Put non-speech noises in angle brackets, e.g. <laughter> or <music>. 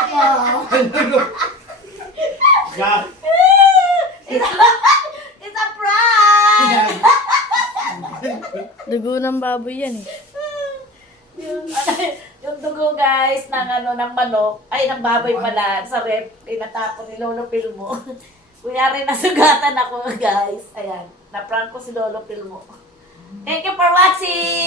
Wow. <laughs> it's a, <it's> a prize. <laughs> dugo ng baboy yan eh. <laughs> yung, okay. yung dugo guys ng ano ng manok ay ng baboy pala sa rep pinatapon ni Lolo Pilmo. Kunyari <laughs> na sugatan ako guys. Ayan, na-prank ko si Lolo Pilmo. Thank you for watching!